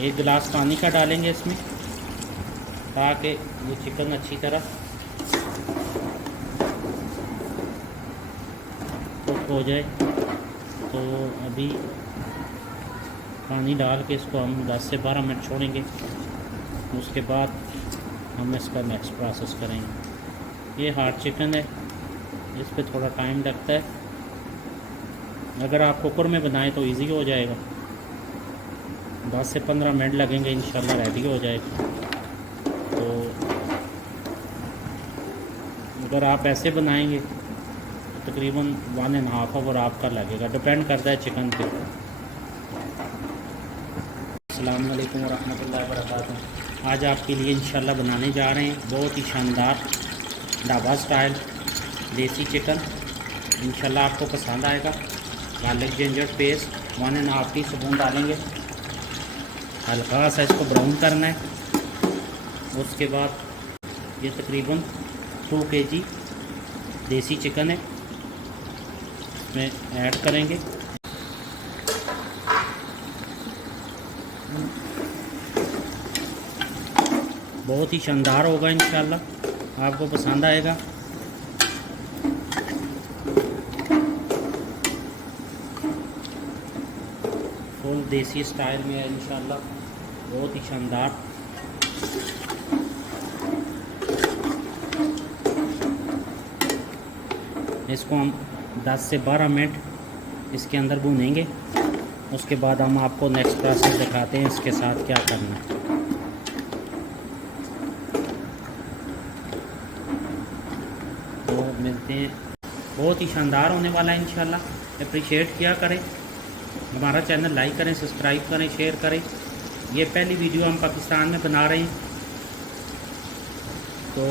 1 गिलास पानी का डालेंगे इसमें, ताकि ये चिकन अच्छी तरह कुक हो जाए। तो अभी पानी डाल के इसको हम 10 से 12 मिनट छोड़ेंगे। उसके बाद हम इसका नेक्स्ट प्रोसेस करेंगे। ये हार्ड चिकन है, इस पे थोड़ा टाइम लगता है। अगर आप कुकर में बनाएं तो इजी हो जाएगा, 10 से 15 मिनट लगेंगे, इंशाल्लाह रेडी हो जाएगा। तो अगर आप ऐसे बनाएंगे तो तकरीबन 1.5 आवर आपका लगेगा, डिपेंड करता है चिकन पे। अस्सलाम वालेकुम वरहमतुल्लाहि वबरकातुहू। आज आपके लिए इंशाल्लाह बनाने जा रहे हैं बहुत ही शानदार ढाबा स्टाइल देसी चिकन। इंशाल्लाह आपको पसंद आएगा। Garlic ginger paste 1.5 tea spoon डालेंगे। हल्का सा इसको ब्राउन करना है। उसके बाद ये तकरीबन 2 kg देसी चिकन है, इसमें ऐड करेंगे। बहुत ही शानदार होगा, इंशाल्लाह आपको पसंद आएगा। फुल देसी स्टाइल में है, इंशाल्लाह बहुत ही शानदार। इसको हम 10 से 12 मिनट इसके अंदर भूनेंगे। उसके बाद हम आपको नेक्स्ट प्रोसेस दिखाते हैं इसके साथ क्या करना है। तो मिलते हैं, बहुत ही शानदार होने वाला है इंशाल्लाह। अप्रिशिएट किया करें, हमारा चैनल लाइक करें, सब्सक्राइब करें, शेयर करें। ये पहली वीडियो हम पाकिस्तान में बना रहे हैं, तो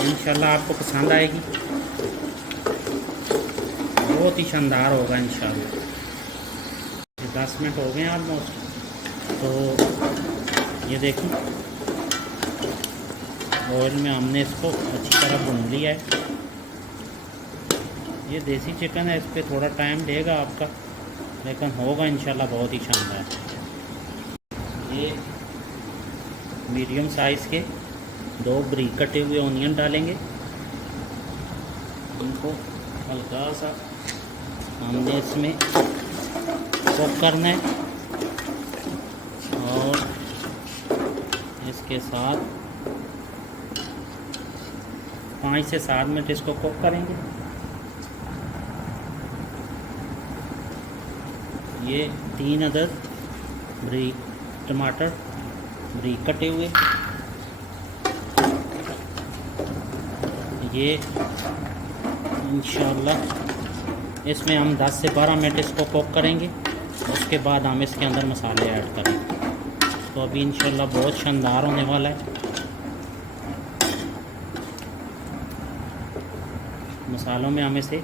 इंशाल्लाह आपको पसंद आएगी। बहुत ही शानदार होगा इंशाल्लाह। 10 मिनट हो गए ऑलमोस्ट। तो ये देखो, ऑयल में हमने इसको अच्छी तरह भून लिया है। ये देसी चिकन है, इस पर थोड़ा टाइम लेगा आपका, लेकिन होगा इंशाल्लाह बहुत ही शानदार। ये मीडियम साइज़ के 2 बारीक कटे हुए ऑनियन डालेंगे। इनको हल्का सा हमने इसमें कुक करना है और इसके साथ 5 से 7 मिनट इसको कुक करेंगे। ये 3 अदद बारीक टमाटर बारीक कटे हुए, ये इंशाल्लाह इसमें हम 10 से 12 मिनट इसको कुक करेंगे। उसके बाद हम इसके अंदर मसाले ऐड करेंगे। तो अभी इंशाल्लाह बहुत शानदार होने वाला है। मसालों में हम इसे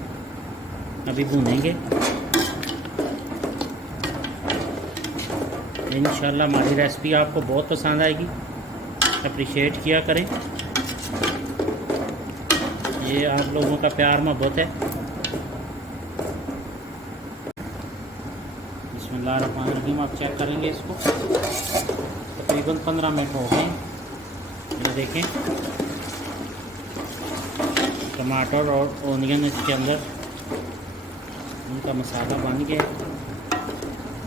अभी भूनेंगे। इंशाल्लाह हमारी रेसिपी आपको बहुत पसंद आएगी, अप्रिशिएट किया करें। ये आप लोगों का प्यार मोहब्बत है। बिस्मिल्लाहिर्रहमानिर्रहीम। आप चेक करेंगे इसको, तकरीबन 15 मिनट हो गए। ये देखें, टमाटर और ओनियन इसके अंदर उनका मसाला बन गया।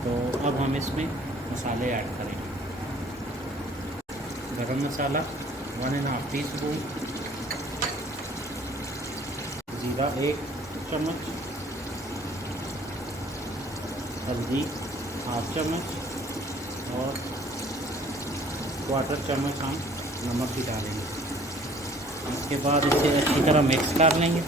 तो अब हम इसमें मसाले ऐड करेंगे। गरम मसाला 1.5 टी स्पून, जीरा 1 चम्मच, हल्दी 1/2 चम्मच और 1/4 चम्मच हम नमक भी डालेंगे। इसके बाद इसे अच्छी तरह मिक्स कर लेंगे।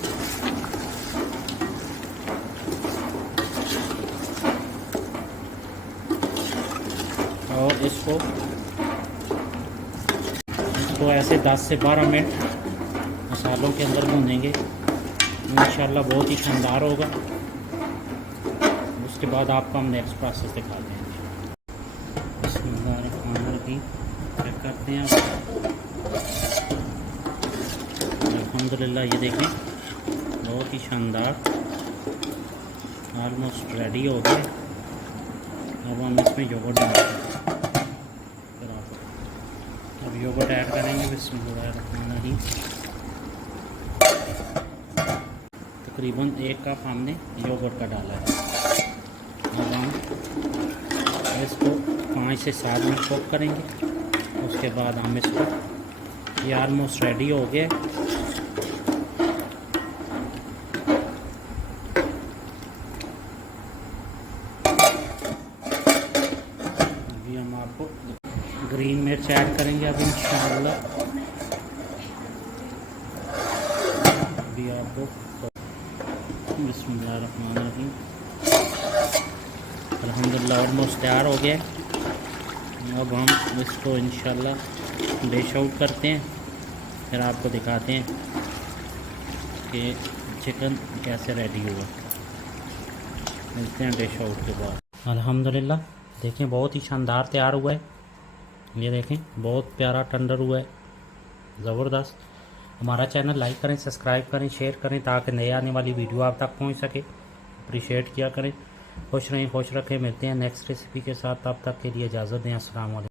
और इसको ऐसे 10 से 12 मिनट मसालों के अंदर भूनेंगे। इंशाल्लाह बहुत ही शानदार होगा। उसके बाद आपको हम नेक्स्ट प्रोसेस दिखाते हैं। बिस्मिल्लाहिर्रहमानिर्रहीम। चेक करते हैं आप। अल्हम्दुलिल्लाह, ये देखें बहुत ही शानदार ऑलमोस्ट रेडी हो गए। अब हम इसमें योगर्ट डालते हैं। अब योगर्ट ऐड करेंगे। बिस्मिल्लाहिर्रहमानिर्रहीम। तकरीबन 1 कप हमने योगर्ट का डाला है। अब हम इसको 5 से 7 मिनट कुक करेंगे। उसके बाद हम इसको, ये ऑलमोस्ट रेडी हो गया। अभी हम आपको ग्रीन मिर्च ऐड करेंगे अब इंशाअल्लाह। अभी आपको बिस्मिल्लाहिर्रहमानिर्रहीम। अल्हम्दुलिल्लाह ऑलमोस्ट तैयार हो गया। अब हम इसको इंशाल्लाह डिश आउट करते हैं, फिर आपको दिखाते हैं कि चिकन कैसे रेडी हुआ। मिलते हैं डिश आउट के बाद। अल्हम्दुलिल्लाह देखें बहुत ही शानदार तैयार हुआ है। ये देखें बहुत प्यारा टेंडर हुआ है, ज़बरदस्त। हमारा चैनल लाइक करें, सब्सक्राइब करें, शेयर करें ताकि नए आने वाली वीडियो आप तक पहुंच सके। अप्रिशिएट किया करें। खुश रहें, खुश रखें। मिलते हैं नेक्स्ट रेसिपी के साथ। तब तक के लिए इजाज़त दें। अस्सलाम वालेकुम।